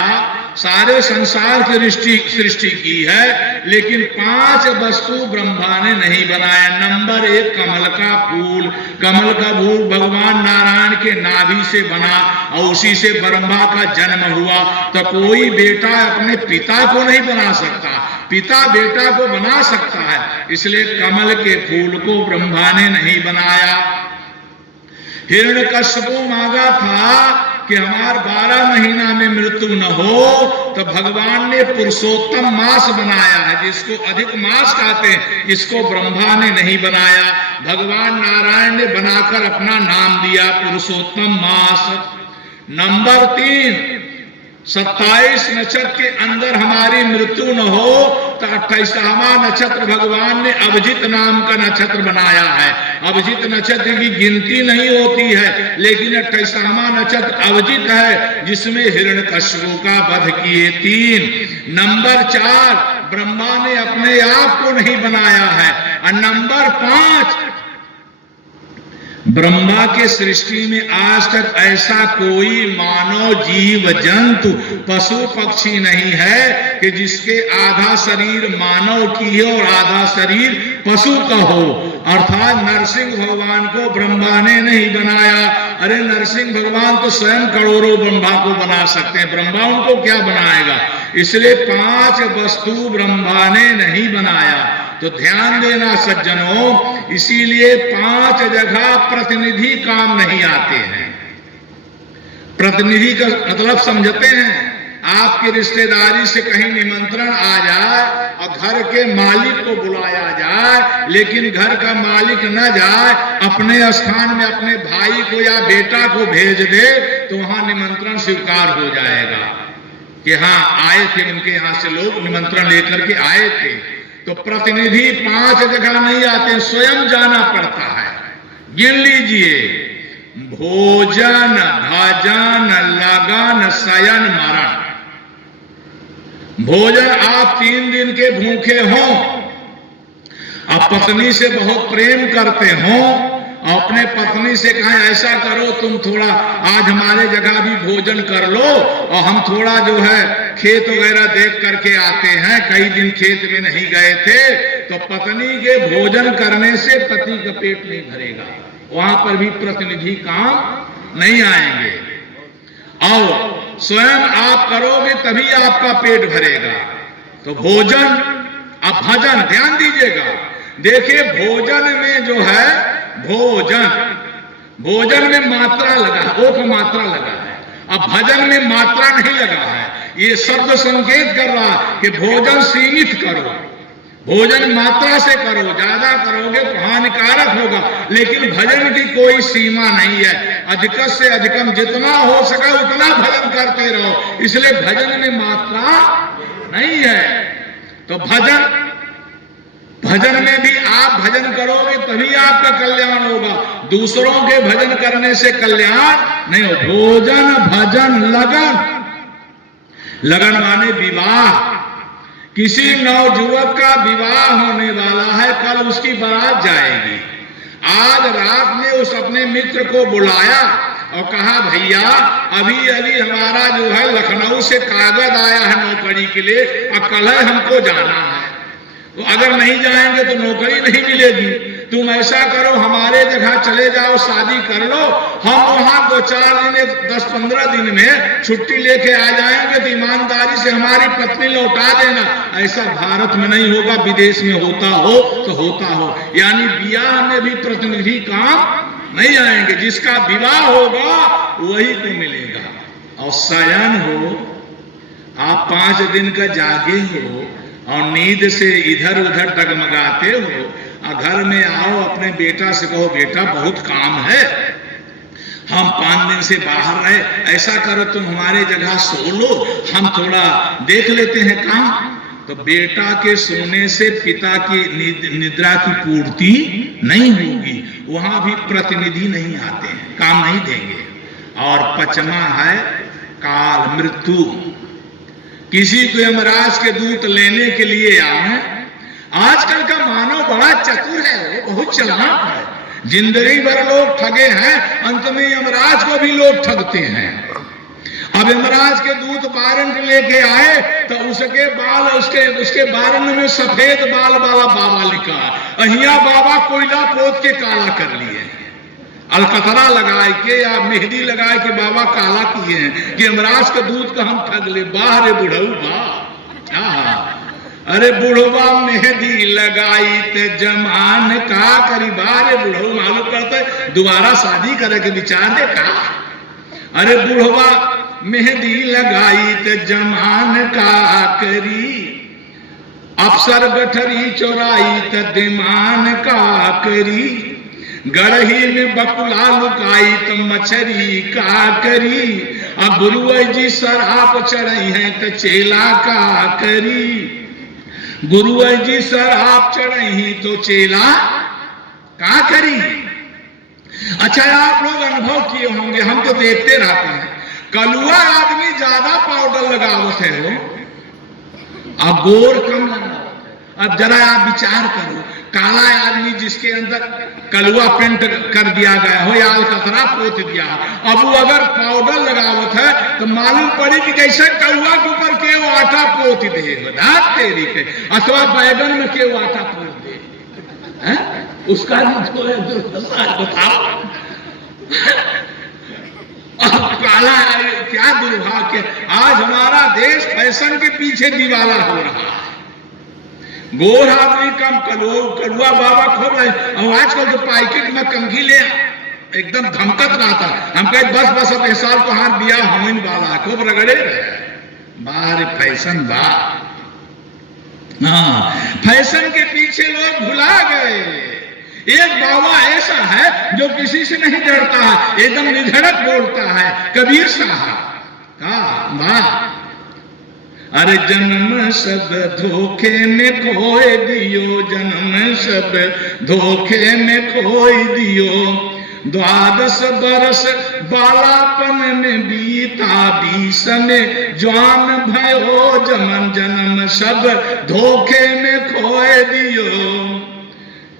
सारे संसार की सृष्टि की है, लेकिन 5 वस्तु ब्रह्मा ने नहीं बनाया। नंबर 1 कमल का फूल। कमल का फूल भगवान नारायण के नाभि से बना और उसी से ब्रह्मा का जन्म हुआ। तो कोई बेटा अपने पिता को नहीं बना सकता, पिता बेटा को बना सकता है। इसलिए कमल के फूल को ब्रह्मा ने नहीं बनाया। हिरण्यकश्यपु मांगा था कि हमार 12 महीना में मृत्यु न हो, तो भगवान ने पुरुषोत्तम मास बनाया है, जिसको अधिक मास कहते हैं। इसको ब्रह्मा ने नहीं बनाया, भगवान नारायण ने बनाकर अपना नाम दिया पुरुषोत्तम मास। नंबर 3 27 नक्षत्र के अंदर हमारी मृत्यु न हो, तो 28वां नक्षत्र भगवान ने अभिजित नाम का नक्षत्र बनाया है। अभिजित नक्षत्र की गिनती नहीं होती है, लेकिन 28वां नक्षत्र अभिजित है, जिसमें हिरण्यकश्यपु का वध किए। 3 नंबर 4 ब्रह्मा ने अपने आप को नहीं बनाया है। और नंबर 5 ब्रह्मा के सृष्टि में आज तक ऐसा कोई मानव जीव जंतु पशु पक्षी नहीं है कि जिसके आधा शरीर मानव की हो और आधा शरीर पशु का हो। अर्थात नरसिंह भगवान को ब्रह्मा ने नहीं बनाया। अरे नरसिंह भगवान तो स्वयं करोड़ों ब्रह्मा को बना सकते हैं, ब्रह्मा उनको क्या बनाएगा। इसलिए 5 वस्तु ब्रह्मा ने नहीं बनाया। तो ध्यान देना सज्जनों, इसीलिए 5 जगह प्रतिनिधि काम नहीं आते हैं। प्रतिनिधि का मतलब समझते हैं। आपकी रिश्तेदारी से कहीं निमंत्रण आ जाए और घर के मालिक को बुलाया जाए, लेकिन घर का मालिक न जाए, अपने स्थान में अपने भाई को या बेटा को भेज दे, तो वहां निमंत्रण स्वीकार हो जाएगा कि हाँ आए थे, उनके यहाँ से लोग निमंत्रण लेकर के आए थे। तो प्रतिनिधि 5 जगह नहीं आते, स्वयं जाना पड़ता है। गिन लीजिए, भोजन, भजन, लगन, शयन, मरण। भोजन, आप 3 दिन के भूखे हो, अब पत्नी से बहुत प्रेम करते हो, अपने पत्नी से कहें ऐसा करो तुम थोड़ा आज हमारे जगह भी भोजन कर लो और हम थोड़ा जो है खेत वगैरह देख करके आते हैं, कई दिन खेत में नहीं गए थे, तो पत्नी के भोजन करने से पति का पेट नहीं भरेगा, वहां पर भी प्रतिनिधि काम नहीं आएंगे। और स्वयं आप करोगे तभी आपका पेट भरेगा। तो भोजन, अब भजन ध्यान दीजिएगा, देखिए भोजन में जो है, भोजन में मात्रा लगा है, ओ का मात्रा लगा है, अब भजन में मात्रा नहीं लगा है। ये शब्द संकेत कर रहा है कि भोजन सीमित करो, भोजन मात्रा से करो, ज्यादा करोगे तो हानिकारक होगा, लेकिन भजन की कोई सीमा नहीं है, अधिक से अधिकम जितना हो सके उतना भजन करते रहो, इसलिए भजन में मात्रा नहीं है। तो भजन में भी आप भजन करोगे तभी आपका कल्याण होगा, दूसरों के भजन करने से कल्याण नहीं हो। भोजन, भजन, लगन माने विवाह। किसी नवयुवक का विवाह होने वाला है, कल उसकी बारात जाएगी। आज रात में उस अपने मित्र को बुलाया और कहा भैया अभी हमारा जो है लखनऊ से कागज आया है नौकरी के लिए और कल है हमको जाना है, तो अगर नहीं जाएंगे तो नौकरी नहीं मिलेगी, तुम ऐसा करो हमारे जगह चले जाओ, शादी कर लो, हम वहां 2-4 दिन 10-15 दिन में छुट्टी लेके आ जाएंगे, तो ईमानदारी से हमारी पत्नी लौटा देना। ऐसा भारत में नहीं होगा, विदेश में होता हो तो होता हो, यानी ब्याह में भी प्रतिनिधि काम नहीं आएंगे, जिसका विवाह होगा वही को मिलेगा। और शयन हो, आप 5 दिन का जागे हो और नींद से इधर उधर डगमगाते हो, और घर में आओ अपने बेटा से कहो बेटा बहुत काम है, हम 5 दिन से बाहर रहे, ऐसा करो तुम हमारे जगह सो लो, हम थोड़ा देख लेते हैं काम। तो बेटा के सोने से पिता की निद्रा की पूर्ति नहीं होगी, वहां भी प्रतिनिधि नहीं आते हैं, काम नहीं देंगे। और 5वां है काल, मृत्यु। किसी को यमराज के दूत लेने के लिए आए, आजकल का मानव बड़ा चतुर है, वो बहुत चालाक है, जिंदगी भर लोग ठगे हैं, अंत में यमराज को भी लोग ठगते हैं। अब यमराज के दूत वारंट लेके आए तो उसके बाल, उसके वारंट में सफेद बाल वाला बाबा लिखा, अहिया बाबा कोयला पोत के काला कर लिए, अलकतरा लगाए के या मेहंदी लगाए के बाबा काला किए हैं कि यमराज के दूत का हम ठग ले। बाहर बुढ़ऊ बा, अरे बुढ़वा मेहंदी लगाई ते जमान का करी, बारे बुढ़ऊ मालूम करते दोबारा शादी करे के विचार दे का। अरे बुढ़वा मेहंदी लगाई ते जमान का करी, अफसर गठरी चोराई ते दिमान का करी, गढ़ही में बकुला लुकाई तो मछरी का करी, अब गुरुआ जी शराब चढ़ी है तो चेला का करी, गुरुआ जी शराब चढ़ी तो चेला का करी। अच्छा आप लोग अनुभव किए होंगे, हम तो देखते रहते हैं, कलुआ आदमी ज्यादा पाउडर लगावत है वो, अब गोर कम लगावत है। अब जरा आप विचार करो, काला आदमी जिसके अंदर कलुआ पेंट कर दिया गया हो या अलकतरा पोत दिया, अब वो अगर पाउडर लगावत है तो मालूम पड़ी कि जैसे कलुआ के ऊपर के वो आटा पोत दे, तेरी के अथवा बैगन में के वो आटा पोत दे, उसका बताओ। काला क्या दुर्भाग्य, आज हमारा देश फैशन के पीछे दीवाना हो रहा है। गोर आदमी कम, कलुआ बाबा खूब रहे, और आजकल जो पैकेट में कंघी ले एकदम धमकत रहा था, हम कहे बस अब साल तो हाथ दिया हमिन वाला खूब रगड़े रहे। बाहर फैशन बा। हाँ, फैशन के पीछे लोग भुला गए। एक बाबा ऐसा है जो किसी से नहीं डरता है, एकदम निधड़क बोलता है, कबीर साहब। हाँ वाह। अरे जन्म सब धोखे में खोए दियो, जन्म सब धोखे में खोए दियो। 12 बरस बालापन में बीता, 20 में जवान भयो, जमन जन्म सब धोखे में खोए दियो।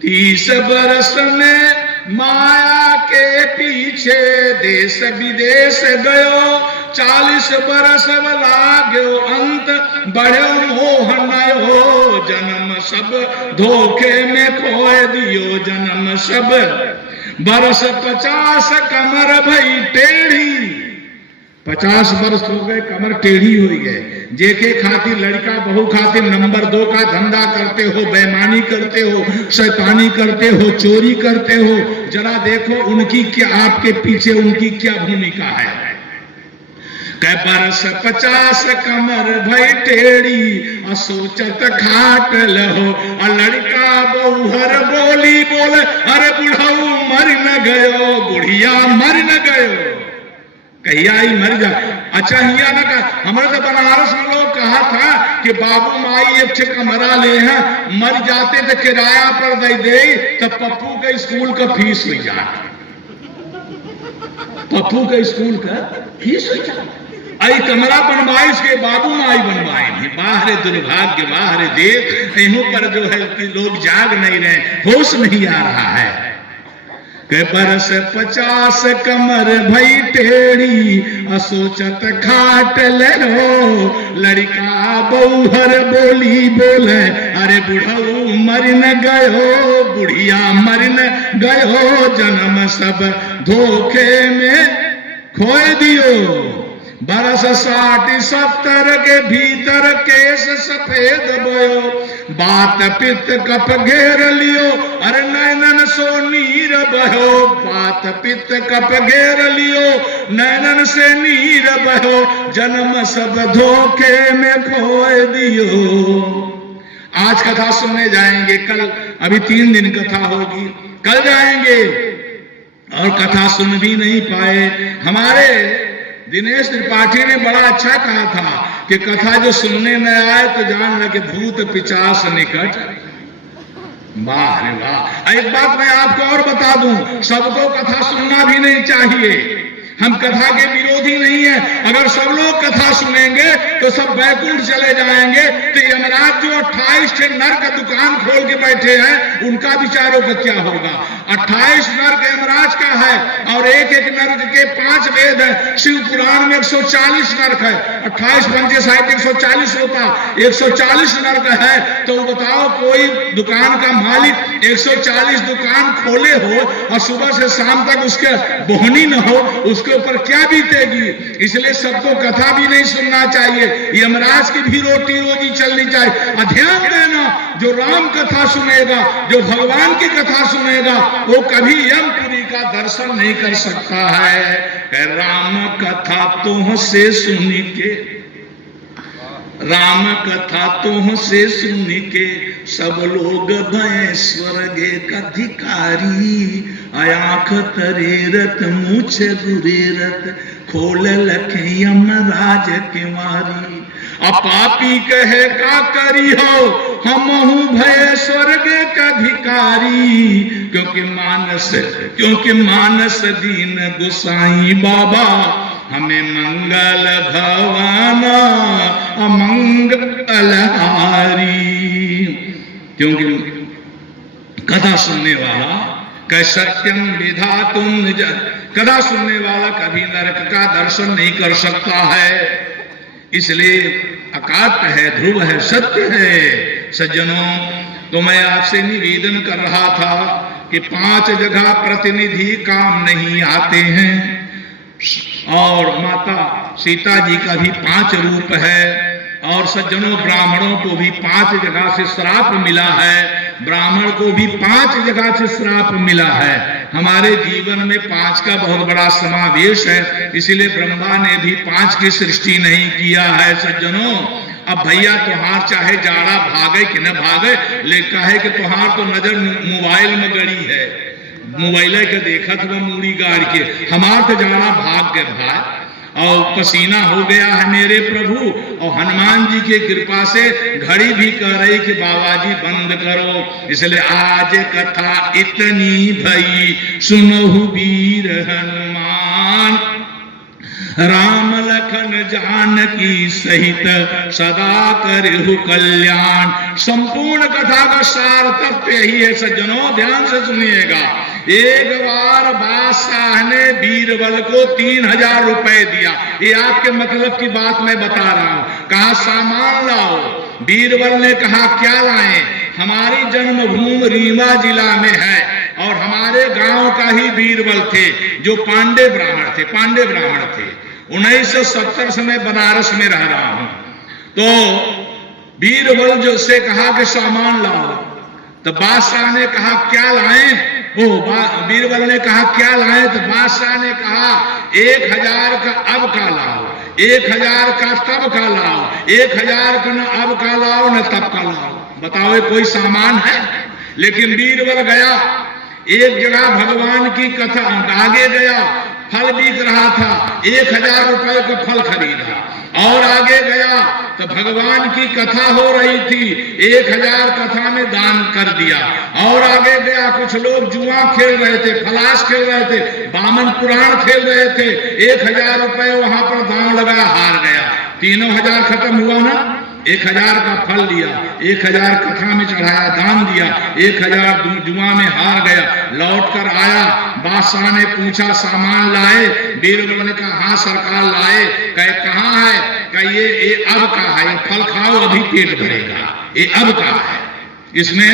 30 बरस में माया के पीछे देश विदेश गयो, 40 बरस लागो अंत बढ़ो मोह नयो। जन्म सब धोखे में खोए दियो, जन्म सब बरस 50 कमर भई टेढ़ी। 50 बरस हो गए, कमर टेढ़ी हो गए। जेके खातिर लड़का बहू खातिर नंबर 2 का धंधा करते हो, बेईमानी करते हो, शैतानी करते हो, चोरी करते हो, जरा देखो उनकी क्या, आपके पीछे उनकी क्या भूमिका है। कै बरस 50 कमर भई टेढ़ी, असोचत खाट लहो। लड़का बहुहर बोली बोले, अरे बुढ़ऊ मर न गयो, बुढ़िया मर न गयो। कहिया ही मर जा। अच्छा हिया ना का, हमारे तो बनारस में लोग कहा था कि बाबू माई एक छे कमरा ले हैं, मर जाते तो किराया पर दे दे, तो पप्पू के स्कूल का फीस हो जाए, पप्पू के स्कूल का फीस हो जाए। आई कमरा बनवाए के बाबू माई बनवाए नहीं। बाहर दुर्भाग्य, बाहर देख इन्हों पर जो है कि लोग जाग नहीं रहे, होश नहीं आ रहा है। के बरस 50 कमर भई टेढ़ी, असोचत खाट लहो। लड़का बहुहर बोली बोले, अरे बुढ़ऊ मर न गयो, बुढ़िया मर न गयो। जन्म सब धोखे में खोए दियो। बरस 60-70 के भीतर केस सफेद भयो, बात पित्त कप घेर लियो, अरे नैनन सो नीर बहो। बात पित्त कप घेर लियो, नैनन से नीर बहो। जन्म सब धोखे में खोए दियो। आज कथा सुनने जाएंगे, कल अभी 3 दिन कथा होगी, कल जाएंगे और कथा सुन भी नहीं पाए। हमारे दिनेश त्रिपाठी ने बड़ा अच्छा कहा था कि कथा जो सुनने में आए तो जान लगे भूत पिचास निकट। वाह रे वाह। एक बात मैं आपको और बता दूं, सबको कथा सुनना भी नहीं चाहिए। हम कथा के विरोधी नहीं है। अगर सब लोग कथा सुनेंगे तो सब बैकुंठ चले जाएंगे। तो यमराज जो 28 नर का दुकान खोल के बैठे हैं, उनका विचारों का क्या होगा। 28 नर्क यमराज का है और एक एक नर्क के 5 वेद है। शिव पुराण में 140 नर्क है, 28 पंचे 60 140 होता, 140 नर्क है। तो बताओ कोई दुकान का मालिक 140 दुकान खोले हो और सुबह से शाम तक उसके बोहनी न हो, उसके ऊपर क्या बीतेगी। इसलिए सबको कथा भी नहीं सुनना चाहिए, यमराज की भी रोटी रोजी चलनी चाहिए। ध्यान देना, जो राम कथा सुनेगा, जो भगवान की कथा सुनेगा, वो कभी यमपुरी का दर्शन नहीं कर सकता है। राम कथा तुह से सुन के, राम कथा तुह से सुन के, सब लोग भय स्वर्ग अधिकारी। आँख तरेरत मूछ गुरेरत, खोल लखे यमराज के मारी। अपापी कहे का करी हो, हमहु भय स्वर्ग का अधिकारी। क्योंकि मानस दीन गोसाई बाबा, हमें मंगल भवाना अमंगल हारी। क्योंकि कथा सुनने वाला कह सत्यम विधातुम, कथा सुनने वाला कभी नरक का दर्शन नहीं कर सकता है। इसलिए अकाट है, ध्रुव है, सत्य है। सज्जनों, तो मैं आपसे निवेदन कर रहा था कि 5 जगह प्रतिनिधि काम नहीं आते हैं और माता सीता जी का भी 5 रूप है। और सज्जनों, ब्राह्मणों को भी 5 जगह से श्राप मिला है, ब्राह्मण को भी 5 जगह से श्राप मिला है। हमारे जीवन में 5 का बहुत बड़ा समावेश है, इसीलिए ब्रह्मा ने भी 5 की सृष्टि नहीं किया है सज्जनों। अब भैया तुहार चाहे जाड़ा भागे कि न भागे, लेकिन है कि तुहार तो नजर मोबाइल में गड़ी है, मोबाइल के देखा था मूड़ी गाड़ के, हमार तो जाड़ा भाग के भाई और पसीना हो गया है मेरे प्रभु। और हनुमान जी की कृपा से घड़ी भी कह रही कि बाबा जी बंद करो, इसलिए आज कथा इतनी भई सुनहु वीर हनुमान, राम लखन जानकी सहित सदा करहु कल्याण। संपूर्ण कथा का सार तत्व यही है सज्जनों, ध्यान से सुनिएगा। एक बार बादशाह ने बीरबल को 3000 रुपए दिया, ये आपके मतलब की बात मैं बता रहा हूं। कहा सामान लाओ, बीरबल ने कहा क्या लाएं? हमारी जन्मभूमि रीवा जिला में है और हमारे गांव का ही बीरबल थे जो पांडे ब्राह्मण थे। 1970 से मैं बनारस में रह रहा हूं। तो बीरबल जो से कहा कि सामान लाओ, तो बादशाह ने कहा क्या लाएं? बीरबल ने कहा क्या लाएं? तो बादशाह ने कहा 1000 का अब का लाओ, 1000 का तब का लाओ, 1000 का न अब का लाओ न तब का लाओ। बताओ कोई सामान है? लेकिन बीरबल गया एक जगह, भगवान की कथा आगे गया, फल बिक रहा था, 1000 रुपए का फल खरीदा। और आगे गया तो भगवान की कथा हो रही थी, 1000 कथा में दान कर दिया। और आगे गया, कुछ लोग जुआ खेल रहे थे, फलास खेल रहे थे, बामन पुराण खेल रहे थे, 1000 रुपए वहां पर दान लगाया, हार गया। 3000 खत्म हुआ ना, 1000 का फल लिया, 1000 कथा में चढ़ाया, दान दिया, 1000 जुआ में हार गया। लौट कर आया, बादशाह ने पूछा सामान लाए? बीरबल ने कहा हाँ सरकार लाए। कहे कहाँ है? कहे ये अब का है, ये फल खाओ अभी पेट भरेगा, ये अब का है, इसमें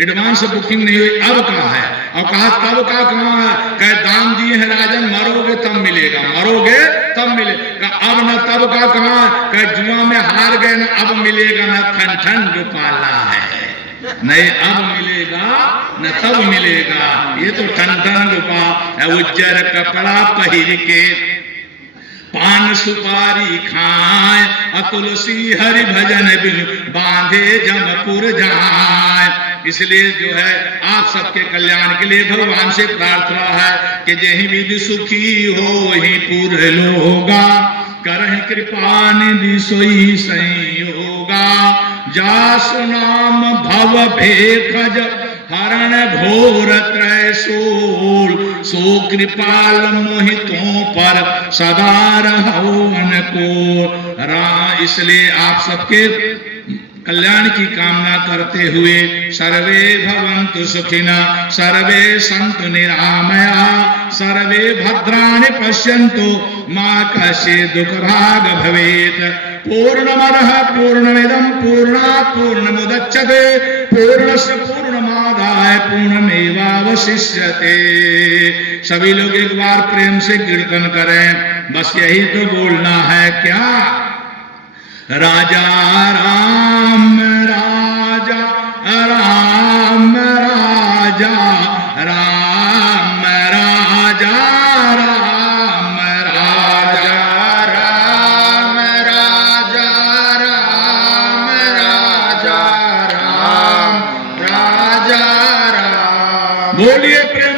एडवांस बुकिंग नहीं हुई, अब का है। और कहा तब का कहाँ है? कहे दान दिए हैं राजन, मरोगे तब मिलेगा, मरोगे तब मिलेगा। अब न तब का कहाँ? कहे जुआ में हार गए न अब मिलेगा, न ठन ठन गोपाला है, नहीं अब मिलेगा न तब मिलेगा। ये तो ठन ठन गोपाल, उज्जर कपड़ा पहिर के पान सुपारी खाए, तुलसी हरि भजन बिन बांधे जमपुर जाए। इसलिए जो है आप सबके कल्याण के लिए भगवान से प्रार्थना है कि जेहि विधि सुखी हो ही पुर लोगा, करहि कृपा निधि सोई संयोगा। जासु नाम भव भेखज हरण घोर त्रैशूल, सो कृपाल मोहितों पर सदा रहो अनुकूल। इसलिए आप सबके कल्याण की कामना करते हुए सर्वे भवन्तु सुखिनः, सर्वे सन्तु निरामया, सर्वे भद्राणि पश्यन्तु, मा कश्चित् दुःखभाग् भवेत्। पूर्णमदः पूर्णमिदं पूर्णात् पूर्णमुदच्यते, पूर्णस्य पूर्णमादाय पूर्णमेवावशिष्यते। सभी लोग एक बार प्रेम से कीर्तन करें, बस यही तो बोलना है क्या? राजा राम राजा राम राजा राम राजा राम राजा राम राजा राम राजा राम राजा राम। बोलिए प्रेम